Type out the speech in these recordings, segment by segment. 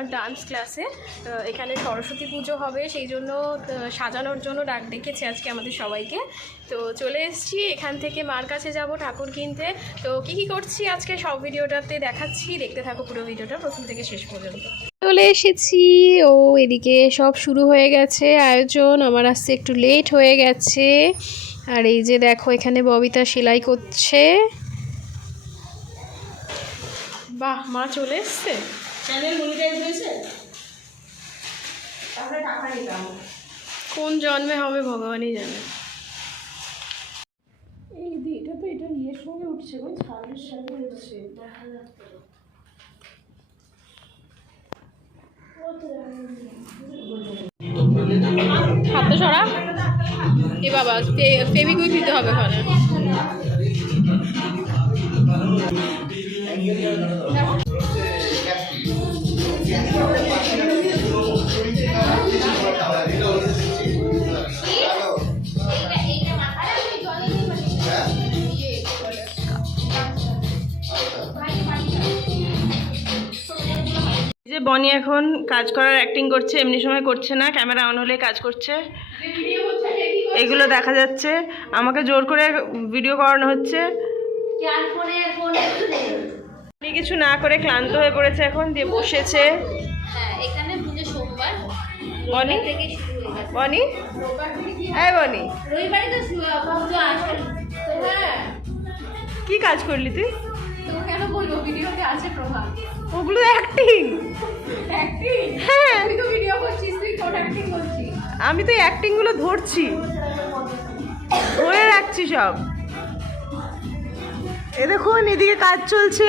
আমার ডান্স ক্লাসে। এখানে সরস্বতী পুজো হবে, সেই জন্য সাজানোর জন্য ডাক ডেকেছে আজকে আমাদের সবাইকে। তো চলে এসেছি, এখান থেকে মার কাছে যাব ঠাকুর কিনতে। তো কী করছি আজকে সব ভিডিওটাতে দেখাচ্ছি, দেখতে থাকো পুরো ভিডিওটা প্রথম থেকে শেষ পর্যন্ত। চলে এসেছি, ও এদিকে সব শুরু হয়ে গেছে আয়োজন, আমার আসতে একটু লেট হয়ে গেছে। আর এই যে দেখো এখানে ববিতা সেলাই করছে। বাহ, মা চলে এসছে। কোন জন্মে হবে ভগবানই জানে। এই এটা তো এটা ইয়ের সঙ্গে উঠছে, ওই ছাদের সাথে উঠছে। হাতে সরা এ বাবা, ফেবিকুইক দিতে হবে ওখানে। বনি এখন কাজ করার অ্যাক্টিং করছে, এমনি সময় করছে না, ক্যামেরা অন হলে কাজ করছে। এগুলো দেখা যাচ্ছে, আমাকে জোর করে ভিডিও করানো হচ্ছে। কিছু না করে ক্লান্ত হয়ে পড়েছে এখন, দিয়ে বসেছে। বনি বনি এই বনি, কি কাজ করলি তুই? কেন বলবো, ভিডিওতে আছে প্রভাব। ওগুলো অ্যাক্টিং। অ্যাক্টিং? হ্যাঁ, তুই তো ভিডিও করছিস, তুই কোন অ্যাক্টিং করছিস? আমি তো অ্যাক্টিং গুলো ধরছি, ধরে রাখছি সব। এ দেখুন এদিকে কাজ চলছে,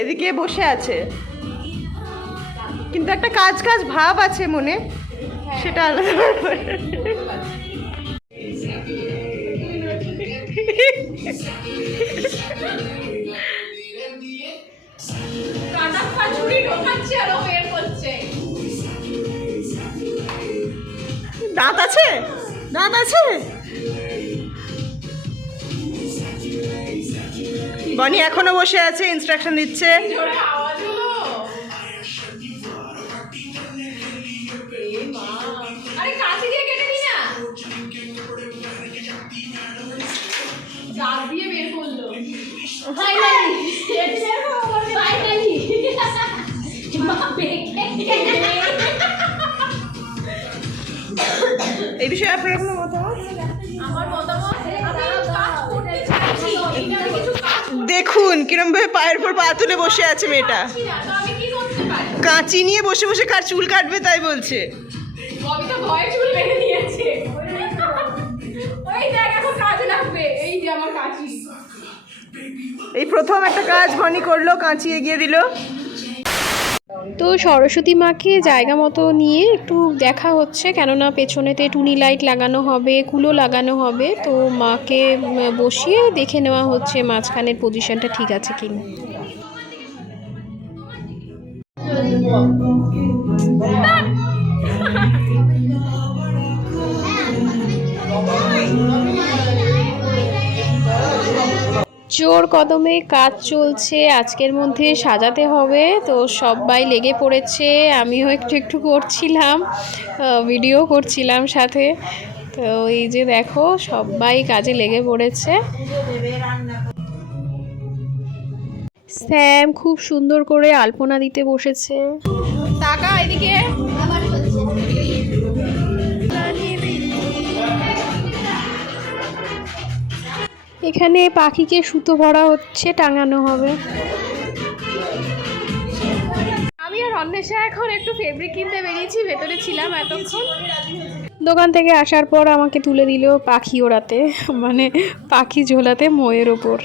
এদিকে বসে আছে, কিন্তু একটা কাজ কাজ ভাব আছে মনে, সেটা আলাদা ব্যাপার। দাঁত আছে, দাঁত আছে। বনি এখনো বসে আছে, ইনস্ট্রাকশন দিচ্ছে। এই বিষয়ে আপনার কোনো মতামত? আমার মতামত, দেখুন কিরম ভাবে পায়ের উপর পা তুলে বসে আছে মেয়েটা, কাঁচি নিয়ে বসে বসে কার চুল কাটবে তাই বলছে। এই প্রথম একটা কাজ বনি করলো, কাঁচি এগিয়ে দিল। তো সরস্বতী মাকে জায়গা মতো নিয়ে একটু দেখা হচ্ছে, কেননা পেছনেতে টুনি লাইট লাগানো হবে, কুলো লাগানো হবে। তো মাকে বসিয়ে দেখে নেওয়া হচ্ছে মাঝখানের পজিশনটা ঠিক আছে কিনা। জোর কদমে কাজ চলছে, আজকের মধ্যে সাজাতে হবে। তো সবাই লেগে পড়েছে, আমিও একটু একটু করছিলাম, ভিডিও করছিলাম সাথে। তো এই যে দেখো সবাই কাজে লেগে পড়েছে। স্যাম খুব সুন্দর করে আলপনা দিতে বসেছে। টাকা এদিকে, এখানে পাখিকে সুতো ভরা হচ্ছে, টাঙানো হবে। আমি আর অন্বেষা এখন একটু ফেব্রিক কিনতে বেরিয়েছি, ভেতরে ছিলাম এতক্ষণ। দোকান থেকে আসার পর আমাকে তুলে দিল পাখি ওড়াতে, মানে পাখি ঝোলাতে ময়ের ওপর।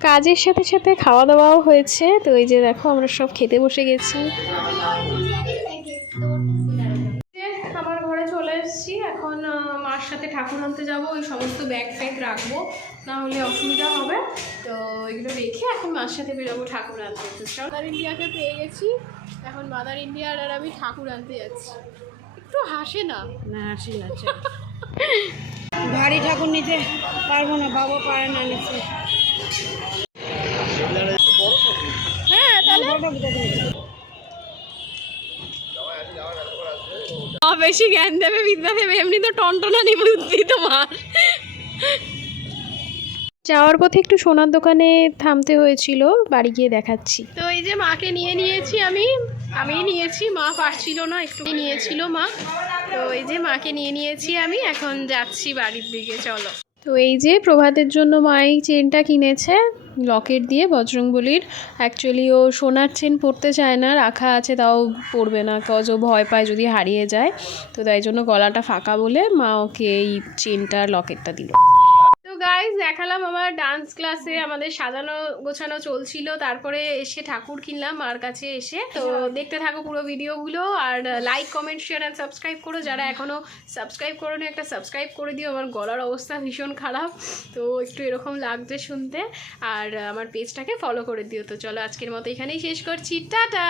কাজের সাথে সাথে খাওয়া দাওয়াও হয়েছে। তো এই যে দেখো আমরা সব খেতে বসে গেছি। আমার ঘরে চলে এসেছি, এখন মার সাথে ঠাকুর আনতে যাবো, ওই সমস্ত ব্যাগ ফ্যাগ রাখবো, না হলে অসুবিধা হবে। তো এগুলো রেখে এখন মার সাথে বেরোবো ঠাকুর আনতে। তো মাদার ইন্ডিয়াকে পেয়ে গেছি, এখন মাদার ইন্ডিয়ার আর আমি ঠাকুর আনতে যাচ্ছি। একটু হাসে না? না হাসি না। ভারী ঠাকুর নিতে পারবো না, বাবা পারে না নিতে। হ্যাঁ তাহলে বেশি জ্ঞান দেবে বিদ্যা দেবে, এমনি তো টনটনানি বুদ্ধি তোমার। যাওয়ার পথে একটু সোনার দোকানে থামতে হয়েছিল, বাড়ি গিয়ে দেখাচ্ছি। তো এই যে মাকে নিয়ে নিয়েছি, আমি নিয়েছি, মা পারছিল না, একটু নিয়েছিল মা। তো এই যে মাকে নিয়ে নিয়েছি আমি, এখন যাচ্ছি বাড়ির দিকে, চলো। তো এই যে প্রভাতের জন্য মা এই চেনটা কিনেছে লকেট দিয়ে বজরংবলির। অ্যাকচুয়ালি ও সোনার চেন পরতে চায় না, রাখা আছে তাও পরবে না, কজ ও ভয় পায় যদি হারিয়ে যায়। তো তাই জন্য গলাটা ফাঁকা বলে মা ওকে এই চেনটার লকেটটা দিল। তো গাইজ দেখালাম আমার ডান্স ক্লাসে আমাদের সাজানো গোছানো চলছিল, তারপরে এসে ঠাকুর কিনলাম মার কাছে এসে। তো দেখতে থাকো পুরো ভিডিওগুলো, আর like comment share and subscribe করো, যারা এখনও সাবস্ক্রাইব করোনি একটা সাবস্ক্রাইব করে দিও। আমার গলার অবস্থা ভীষণ খারাপ, তো একটু এরকম লাগছে শুনতে। আর আমার পেজটাকে ফলো করে দিও। তো চলো আজকের মতো এখানেই শেষ করছি, টাটা।